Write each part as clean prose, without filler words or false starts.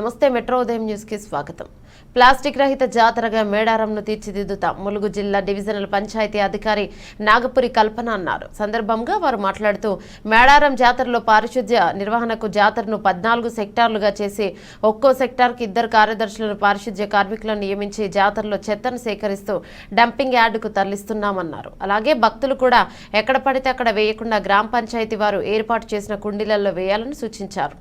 నమస్తే మెట్రో ఉదయం న్యూస్ కి స్వాగతం. ప్లాస్టిక్ రహిత జాతరగా మేడారంను తీర్చిదిద్దుతాం ములుగు జిల్లా డివిజనల్ పంచాయతీ అధికారి నాగపురి కల్పన అన్నారు. సందర్భంగా వారు మాట్లాడుతూ మేడారం జాతరలో పారిశుద్ధ్య నిర్వహణకు జాతరను 14 సెక్టార్లుగా చేసి ఒక్కో సెక్టార్కి 2 కార్యదర్శులను పారిశుద్ధ్య కార్మికులను నియమించి జాతరలో చెత్తను సేకరిస్తూ డంపింగ్ యార్డుకు తరలిస్తున్నామన్నారు. అలాగే భక్తులు కూడా ఎక్కడ పడితే అక్కడ వేయకుండా గ్రామ పంచాయతీ వారు ఏర్పాటు చేసిన కుండీలలో వేయాలని సూచించారు.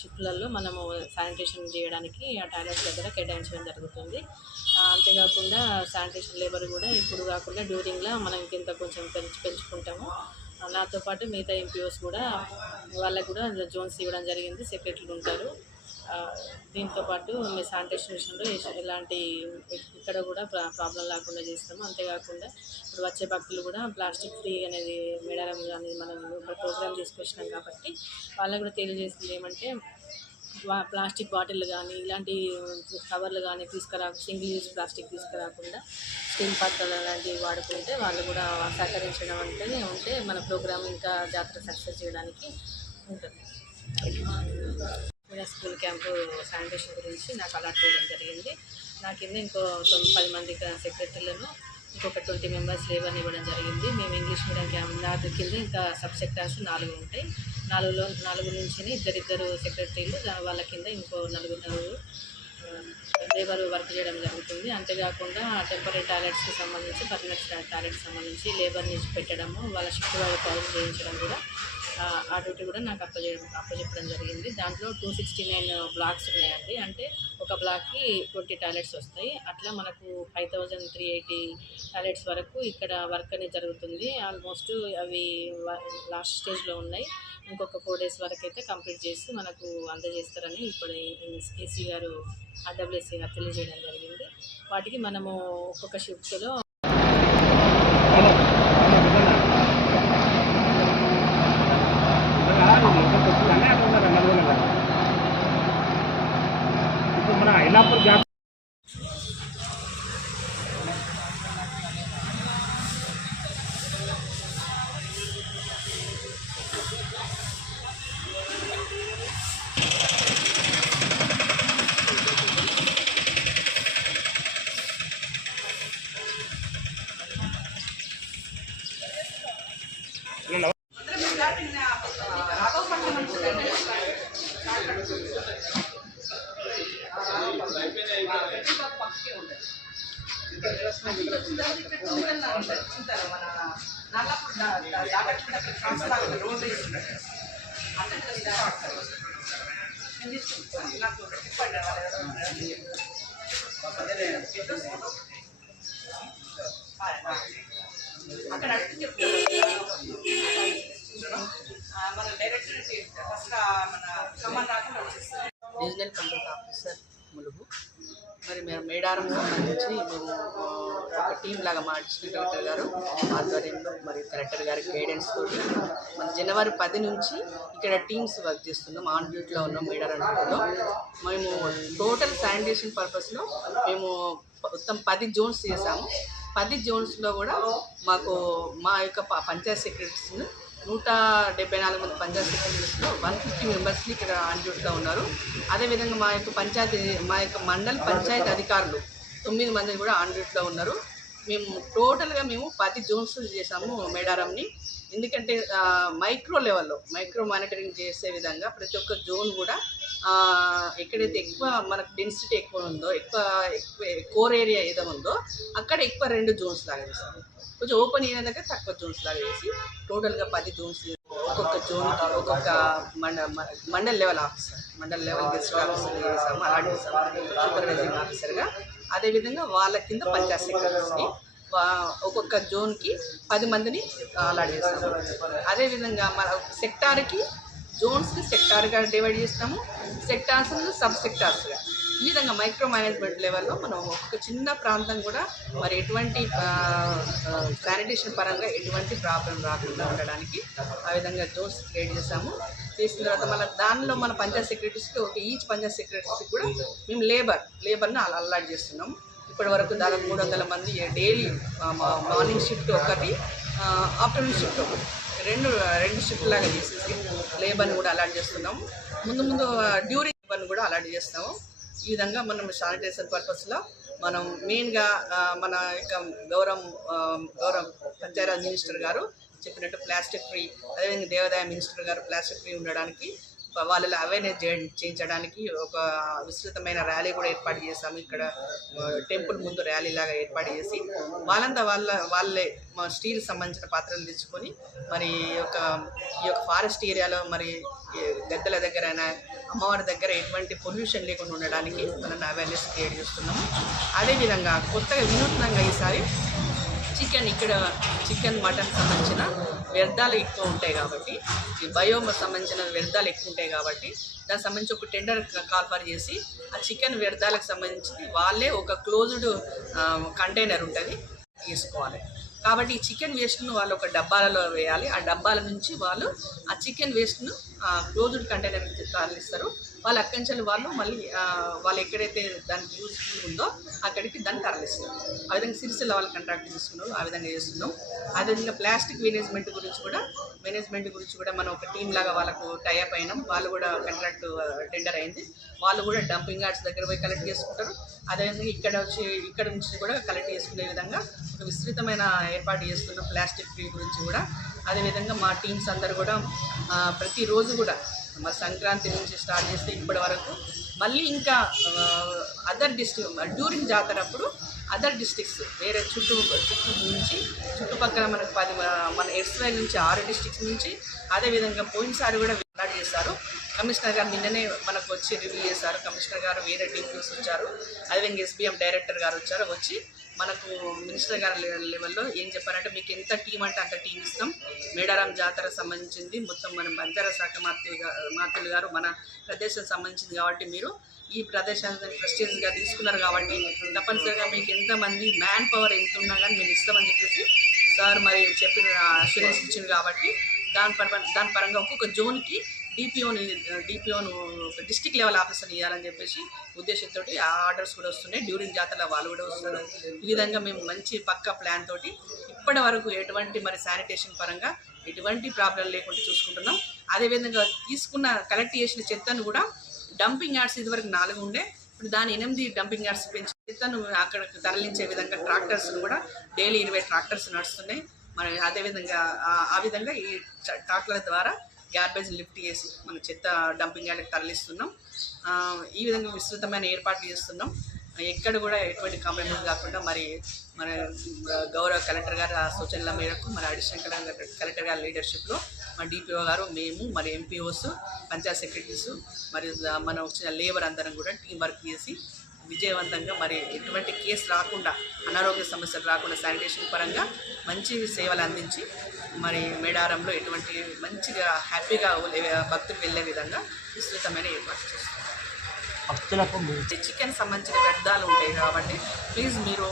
షిఫ్ట్లలో మనము శానిటేషన్ చేయడానికి ఆ టాయిలెట్స్ దగ్గర కేటాయించడం జరుగుతుంది. అంతేకాకుండా శానిటేషన్ లేబర్ కూడా ఇప్పుడు కాకుండా డ్యూరింగ్లో మనం ఇంత కొంచెం పెంచుకుంటాము. నాతో పాటు మిగతా ఎంపీఓస్ కూడా వాళ్ళకు కూడా జోన్స్ ఇవ్వడం జరిగింది. సెక్రటరీలు ఉంటారు. దీంతో పాటు మీ శానిటేషన్ విషయంలో ఎలాంటి ఇక్కడ కూడా ప్రాబ్లం లేకుండా చేస్తాము. అంతేకాకుండా ఇప్పుడు వచ్చే భక్తులు కూడా ప్లాస్టిక్ ఫ్రీ అనేది మేడారం కానీ మనం ఒక ప్రోగ్రామ్ తీసుకొచ్చినాం కాబట్టి వాళ్ళకు కూడా తెలియజేసింది ఏమంటే ప్లాస్టిక్ బాటిల్ కానీ ఇలాంటి కవర్లు కానీ సింగిల్ యూజ్ ప్లాస్టిక్ తీసుకురాకుండా స్టీల్ పాత్రలు అలాంటివి వాడుకుంటే వాళ్ళు కూడా సహకరించడం అంటే ఉంటే మన ప్రోగ్రామ్ ఇంకా జాతర సక్సెస్ చేయడానికి ఉంటుంది. స్కూల్ క్యాంపు శానిటేషన్ గురించి నాకు అలాట్ చేయడం జరిగింది. నా కింద ఇంకో 10 మంది సెక్రటరీలను ఇంకొక 20 మెంబర్స్ లేబర్ని ఇవ్వడం జరిగింది. మేము ఇంగ్లీష్ మీడియం క్యాంప్ నాకు కింద ఇంకా సబ్ సెక్టార్స్ 4 ఉంటాయి. 4 నుంచి ఇద్దరు సెక్రటరీలు వాళ్ళ కింద ఇంకో 4 లేబర్ వర్క్ చేయడం జరుగుతుంది. అంతేకాకుండా టెంపరీ టాయిలెట్స్కి సంబంధించి పర్మనెంట్ టాయిలెట్స్కి సంబంధించి లేబర్ని పెట్టడము వాళ్ళ షిఫ్ట్ వాళ్ళు కాల్ చేయించడం కూడా ఆ డ్యూటీ కూడా నాకు అప్పచెప్పడం జరిగింది. దాంట్లో 269 బ్లాక్స్ ఉన్నాయండి. అంటే ఒక బ్లాక్కి 20 టాయిలెట్స్ వస్తాయి. అట్లా మనకు 5380 టాయిలెట్స్ వరకు ఇక్కడ వర్క్ అనేది జరుగుతుంది. ఆల్మోస్ట్ అవి లాస్ట్ స్టేజ్లో ఉన్నాయి. ఇంకొక 4 days వరకు అయితే కంప్లీట్ చేసి మనకు అందజేస్తారని ఇప్పుడు ఏసీ గారు ఆర్డబ్ల్యూఎస్సీ గారు తెలియజేయడం జరిగింది. వాటికి మనము ఒక్కొక్క షిఫ్ట్లో రీజనల్ కంట్రోల్ ఆఫీసర్ ములుగు. మరి మేము మేడారం సంబంధించి మేము ఒక టీం లాగా మా డిస్ట్రిక్ట్ కలెక్టర్ గారు ఆధ్వర్యంలో మరి కలెక్టర్ గారి గైడెన్స్ తోటి మన జనవరి 10 నుంచి ఇక్కడ టీమ్స్ వర్క్ చేస్తున్నాం. ఆన్ డ్యూటీలో ఉన్నాం మేడారంలో. మేము టోటల్ శానిటేషన్ పర్పస్లో మేము మొత్తం 10 జోన్స్ చేసాము. 10 జోన్స్లో కూడా మాకు మా యొక్క పంచాయత్ సెక్రటరీస్ని 174 మంది పంచాయత్ సెక్రటరీస్లో 150 మెంబర్స్ని ఇక్కడ ఆన్ డ్యూటీలో ఉన్నారు. అదేవిధంగా మా యొక్క మండల్ పంచాయతీ అధికారులు 9 మందిని కూడా ఆన్ డ్యూటీలో ఉన్నారు. మేము టోటల్గా 10 జోన్స్ చేసాము మేడారంని. ఎందుకంటే మైక్రో లెవెల్లో మైక్రో మానిటరింగ్ చేసే విధంగా ప్రతి ఒక్క జోన్ కూడా ఎక్కడైతే ఎక్కువ మనకు డెన్సిటీ ఎక్కువ ఉందో, ఎక్కువ కోర్ ఏరియా ఏదో ఉందో అక్కడ ఎక్కువ 2 జోన్స్ లాగా చేసాము. కొంచెం ఓపెన్ ఏరియా దగ్గర తక్కువ జోన్స్ లాగా వేసి టోటల్గా 10 జోన్స్, ఒక్కొక్క జోన్కి ఒక్కొక్క mandal level officer, mandal level guest officer చేసాము. అలాంటి చేసాము సూపర్వైజింగ్ ఆఫీసర్గా. అదేవిధంగా వాళ్ళ కింద పంచాయత్ సెక్రటరీస్ని ఒక్కొక్క జోన్కి 10 మందిని అలాట్ చేస్తాము. అదేవిధంగా మన సెక్టార్కి జోన్స్కి సెక్టార్గా డివైడ్ చేస్తాము, సెక్టార్స్ని సబ్ సెక్టార్స్గా. ఈ విధంగా మైక్రో మేనేజ్మెంట్ లెవెల్లో మనం ఒక్కొక్క చిన్న ప్రాంతం కూడా మరి ఎటువంటి శానిటేషన్ పరంగా ఎటువంటి ప్రాబ్లం రాకుండా ఉండడానికి ఆ విధంగా జోన్స్ క్రియేట్ చేసాము. చేసిన తర్వాత మళ్ళీ దానిలో మన పంచాయత్ సెక్రటరీస్కి ఈచ్ పంచాయత్ సెక్రటరీస్కి కూడా మేము లేబర్ని అలాట్ చేస్తున్నాము. ఇప్పటి వరకు దాదాపు 300 మంది డైలీ మార్నింగ్ షిఫ్ట్ ఒకటి, ఆఫ్టర్నూన్ షిఫ్ట్ ఒకటి, రెండు షిఫ్ట్ లాగా చేసేసి లేబర్ని కూడా అలాట్ చేస్తున్నాము. ముందు డ్యూరింగ్ లేబర్ని కూడా అలాట్ చేస్తాము. ఈ విధంగా మనం శానిటైజేషన్ పర్పస్లో మనం మెయిన్గా మన యొక్క గౌరవ పంచాయరాజ్ మినిస్టర్ గారు చెప్పినట్టు ప్లాస్టిక్ ఫ్రీ, అదేవిధంగా దేవాదాయ మినిస్టర్ గారు ప్లాస్టిక్ ఫ్రీ ఉండడానికి వాళ్ళలో అవేర్నెస్ చేయించడానికి ఒక విస్తృతమైన ర్యాలీ కూడా ఏర్పాటు చేశాము. ఇక్కడ టెంపుల్ ముందు ర్యాలీ లాగా ఏర్పాటు చేసి వాళ్ళే స్టీల్ సంబంధించిన పాత్రలు తెచ్చుకొని మరి ఈ యొక్క ఫారెస్ట్ ఏరియాలో మరి గద్దెల దగ్గర అమ్మవారి దగ్గర ఎటువంటి పొల్యూషన్ లేకుండా ఉండడానికి మనం అవేర్నెస్ క్రియేట్ చేస్తున్నాము. అదేవిధంగా కొత్తగా వినూత్నంగా ఈసారి చికెన్ మటన్ సంబంధించిన వ్యర్థాలు ఎక్కువ ఉంటాయి కాబట్టి, ఈ బయోమ సంబంధించిన వ్యర్థాలు ఎక్కువ ఉంటాయి కాబట్టి దానికి సంబంధించి ఒక టెండర్ కాల్ఫర్ చేసి ఆ చికెన్ వ్యర్థాలకు సంబంధించి వాళ్ళే ఒక క్లోజ్డ్ కంటైనర్ ఉంటుంది తీసుకోవాలి. కాబట్టి ఈ చికెన్ వేస్ట్ను వాళ్ళు ఒక డబ్బాలలో వేయాలి. ఆ డబ్బాల నుంచి వాళ్ళు ఆ చికెన్ వేస్ట్ను క్లోజ్డ్ కంటైనర్ తరలిస్తారు. వాళ్ళు అక్కడి నుంచి మళ్ళీ వాళ్ళు ఎక్కడైతే దానికి యూస్ఫుల్ ఉందో అక్కడికి దాన్ని తరలిస్తారు. ఆ విధంగా సిరిసిల్ల వాళ్ళు కాంట్రాక్ట్ తీసుకున్నారు, ఆ విధంగా చేస్తున్నాం. అదేవిధంగా ప్లాస్టిక్ మేనేజ్మెంట్ గురించి కూడా మనం ఒక టీం లాగా వాళ్ళకు టైఅప్ అయినాం. వాళ్ళు కూడా కాంట్రాక్ట్ టెండర్ అయింది. వాళ్ళు కూడా డంపింగ్ యార్డ్స్ దగ్గర పోయి కలెక్ట్ చేసుకుంటారు. అదేవిధంగా ఇక్కడ నుంచి కూడా కలెక్ట్ చేసుకునే విధంగా ఒక విస్తృతమైన ఏర్పాటు చేస్తున్నాం ప్లాస్టిక్ ఫ్రీ గురించి కూడా. అదేవిధంగా మా టీమ్స్ అందరూ కూడా ప్రతిరోజు కూడా మా సంక్రాంతి నుంచి స్టార్ట్ చేస్తే ఇప్పటి వరకు మళ్ళీ ఇంకా అదర్ డిస్ట్రిక్ట్ డ్యూరింగ్ జాతర అప్పుడు అదర్ డిస్ట్రిక్ట్స్ వేరే చుట్టుపక్కల మనకు మన ఎస్వైల్ నుంచి 6 డిస్ట్రిక్ట్స్ నుంచి, అదేవిధంగా పోయినసారి కూడా అలాట్ చేశారు. కమిషనర్ గారు నిన్ననే మనకు వచ్చి రివ్యూ చేశారు. కమిషనర్ గారు వేరే డీపీస్ వచ్చారు, అదేవిధంగా ఎస్బీఎం డైరెక్టర్ గారు వచ్చారు. వచ్చి మనకు మినిస్టర్ గారి లెవెల్లో ఏం చెప్పారంటే, మీకు ఎంత టీం అంటే అంత టీం ఇస్తాం. మేడారం జాతర సంబంధించింది మొత్తం మన పంచాయత్ శాఖ మంత్రులు గారు మన ప్రదేశం సంబంధించింది కాబట్టి మీరు ఈ ప్రదేశాన్ని ప్రెస్టీజ్గా తీసుకున్నారు కాబట్టి తప్పనిసరిగా మీకు ఎంతమంది మ్యాన్ పవర్ ఎంత ఉన్నా కానీ మేము ఇస్తామని చెప్పేసి సార్ మరి చెప్పిన అష్యూరెన్స్ ఇచ్చింది. కాబట్టి దాని పరంగా ఒక్కొక్క జోన్కి డిపిఓను డిస్ట్రిక్ట్ లెవెల్ ఆఫీసర్ని ఇవ్వాలని చెప్పేసి ఉద్దేశంతో ఆ ఆర్డర్స్ కూడా వస్తున్నాయి. డ్యూరింగ్ జాతరలో వాళ్ళు కూడా వస్తున్నారు. ఈ విధంగా మేము మంచి పక్కా ప్లాన్ తోటి ఇప్పటి వరకు ఎటువంటి మరి శానిటేషన్ పరంగా ఎటువంటి ప్రాబ్లం లేకుండా చూసుకుంటున్నాం. అదేవిధంగా కలెక్ట్ చేసిన చెత్తను కూడా డంపింగ్ యార్డ్స్ ఇదివరకు 4 ఉండే, ఇప్పుడు దాని 8 డంపింగ్ యార్డ్స్ పెంచి చెత్తను అక్కడికి తరలించే విధంగా ట్రాక్టర్స్ను కూడా డైలీ 20 ట్రాక్టర్స్ నడుస్తున్నాయి. మరి అదేవిధంగా ఆ విధంగా ఈ ట్రాక్టర్ల ద్వారా గార్బేజ్ లిఫ్ట్ చేసి మన చెత్త డంపింగ్ యార్డ్కి తరలిస్తున్నాం. ఈ విధంగా విస్తృతమైన ఏర్పాట్లు చేస్తున్నాం. ఎక్కడ కూడా ఎటువంటి కాంప్రమైజ్ కాకుండా మరి మన గౌరవ కలెక్టర్ గారి సూచనల మేరకు మన అడిషనల్ కలెక్టర్ గారి లీడర్షిప్లో మన డిపిఓ గారు, మేము, మరి ఎంపీఓస్, పంచాయత్ సెక్రటరీస్, మరి మనం వచ్చిన లేబర్ అందరం కూడా టీం వర్క్ చేసి విజయవంతంగా మరి ఎటువంటి కేసు రాకుండా, అనారోగ్య సమస్యలు రాకుండా శానిటేషన్ పరంగా మంచి సేవలు అందించి మరి మేడారంలో ఎటువంటి మంచిగా హ్యాపీగా భక్తులు వెళ్ళే విధంగా విస్తృతమైన ఏర్పాటు చేస్తాం. చికెన్ సంబంధించిన వ్యర్థాలు ఉంటాయి కాబట్టి ప్లీజ్ మీరు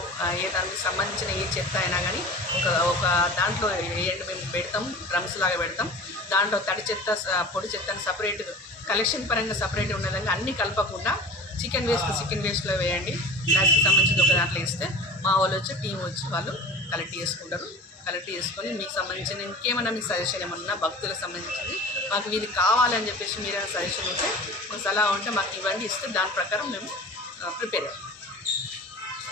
దానికి సంబంధించిన ఏ చెత్త అయినా కానీ ఒక దాంట్లో వేయండి. మేము పెడతాం, డ్రమ్స్ లాగా పెడతాం. దాంట్లో తడి చెత్త, పొడి చెత్తని సపరేట్ కలెక్షన్ పరంగా సపరేట్ ఉన్న విధంగా అన్నీ కలపకుండా చికెన్ వేస్ట్లో వేయండి. ప్లాస్టిక్ సంబంధించిన ఒక దాంట్లో ఇస్తే మా వాళ్ళు వచ్చి టీం వచ్చి వాళ్ళు కలెక్ట్ చేసుకుంటారు. కలెక్ట్ చేసుకొని మీకు సంబంధించిన ఇంకేమైనా మీకు సజెషన్ ఏమన్నా భక్తులకు సంబంధించింది మాకు ఇది కావాలని చెప్పేసి మీరైనా సజెషన్ ఉంటే, మాకు సలహా ఉంటే మాకు ఇవ్వండి, ఇస్తే దాని ప్రకారం మేము ప్రిపేర్ అయ్యాం.